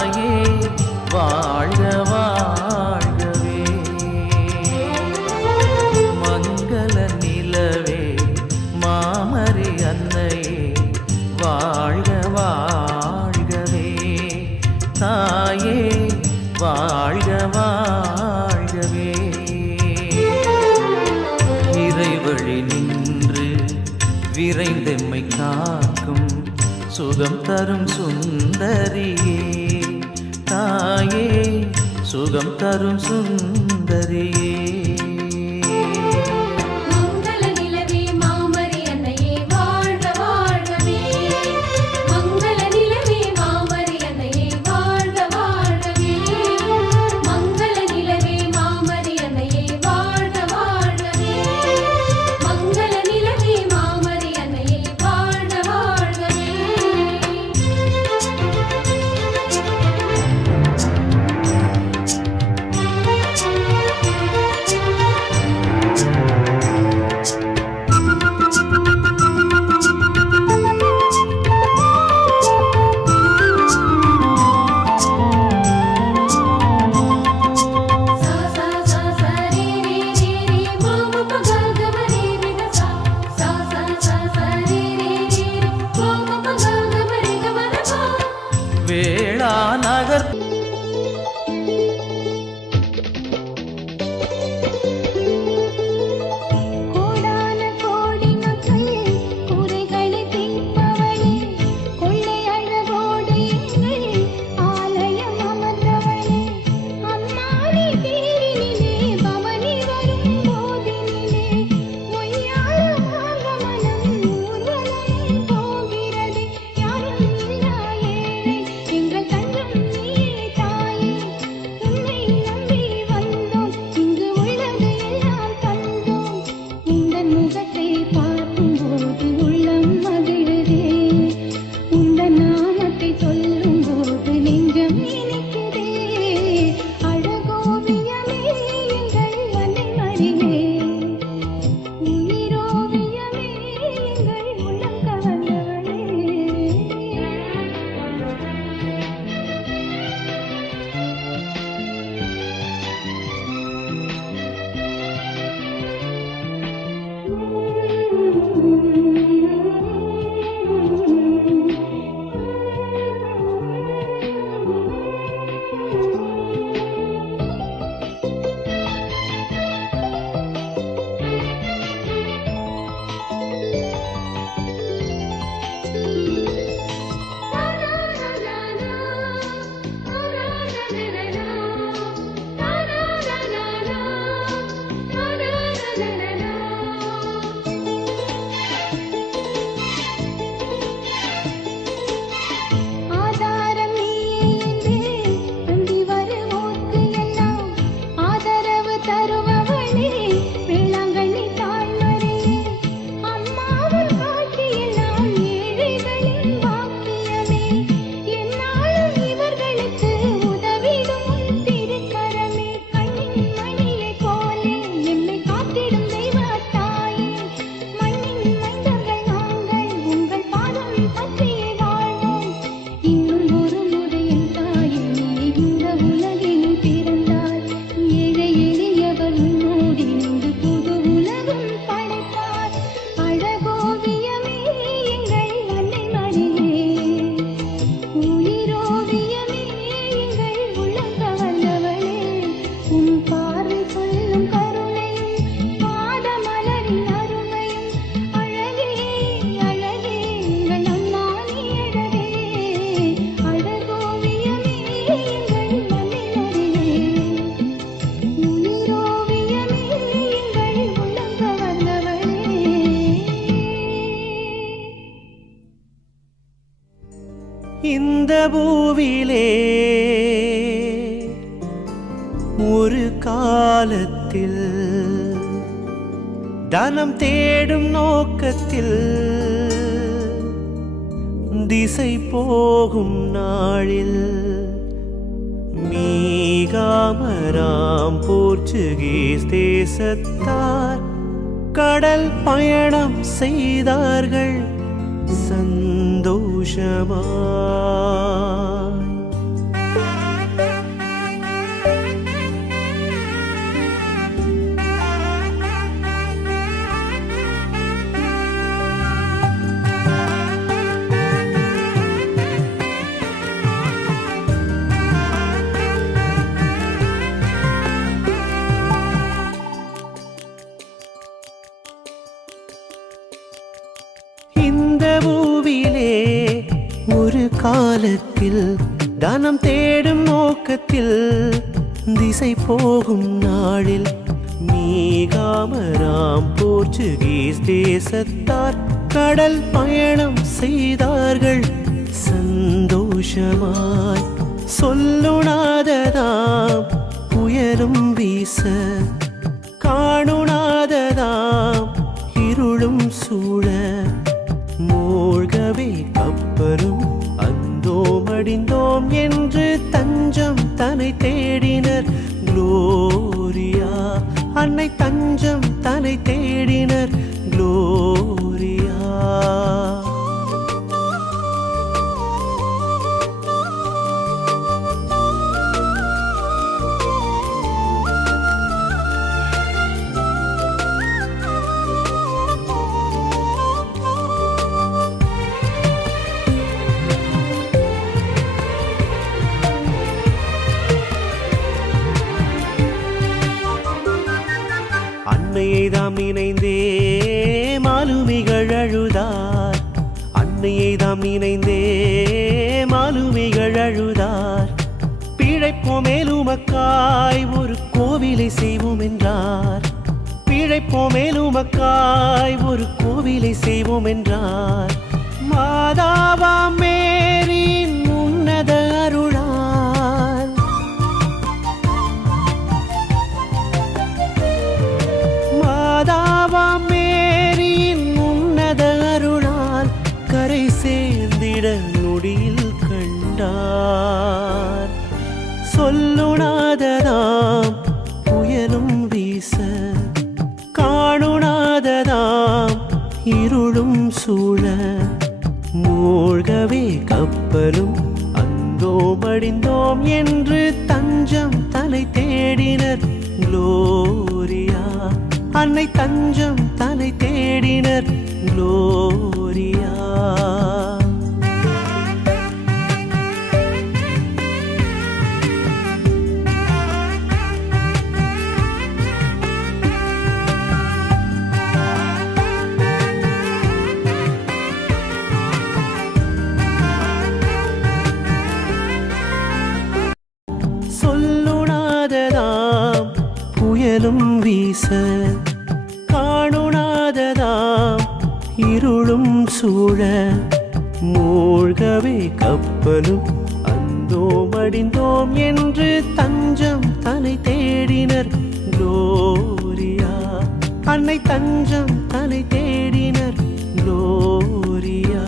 தாயே வாழ்க வாழ்கவே. மங்கள நிலவே மாமரி அன்னையே வாழ்க வாழ்கவே. தாயே வாழ்க வாழ்கவே. இறைவழி நின்று விரைந்தெம்மை காக்கும் தரும் அருள் மனம் தேடும் நோக்கத்தில் திசை போகும் நாளில் மீகாமராம் போர்ச்சுகீஸ் தேசத்தார் கடல் பயணம் செய்தார்கள் சந்தோஷமா. இந்த பூவிலே ஒரு காலத்தில் தனம் தேடும் நோக்கத்தில் திசை போகும் நாளில் மீகாமராம் போர்ச்சுகீஸ் தேசத்தார் கடல் பயணம் செய்தார்கள். சந்தோஷமாய் சொல்லுணாததாம் புயலும் வீச காணுணாததாம் இருளும் சூழ அந்தோ மடிந்தோம் என்று தஞ்சம் தன்னை தேடினர். குளோரியா அன்னை தஞ்சம் தன்னை தேடினர். குளோரியா. அன்னையை தாம் நினைந்தே மாலுமிகள் அழுதார். அன்னையை தாம் நினைந்தே மாலுமிகள் அழுதார். பிழைப்போம் மேலுமக்காய் ஒரு கோவிலை செய்வோம் என்றார். பிழைப்போம் மேலுமக்காய் ஒரு கோவிலை செய்வோம் என்றார். மாதாவாமே சேர்ந்திட நொடியில் கண்டார். சொல்லுணாததாம் புயலும் வீச காணுணாததாம் இருளும் சூழ. மூழ்கவே கப்பலும் அந்தோ மடிந்தோம் என்று தஞ்சம் தலை தேடினர். குளோரியா அன்னை தஞ்சம் தலை தேடினர். குளோ அன்னை தஞ்சம் தன்னை தேடினர் குளோரியா.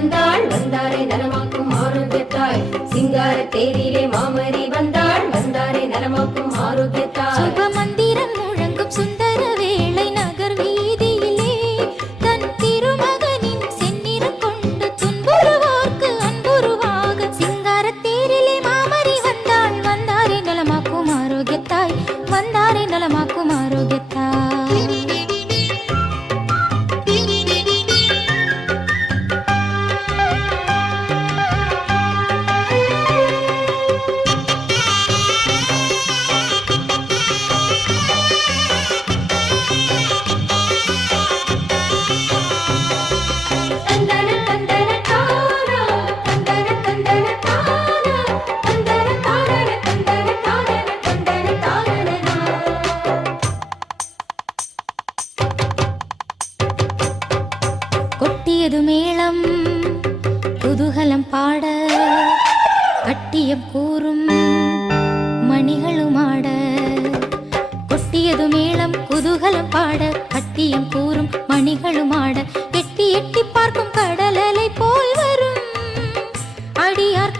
வந்தாள் வந்தாரை நலமாக்கும் ஆரோக்கியத்தாய். சிங்கார தேரிலே மாமரி வந்தாள் வந்தாரை நலமாக்கும் ஆரோக்கியத்தாய். மணிகளும் ஆட எட்டி எட்டி பார்க்கும் கடலலை போல் வரும். அடியார்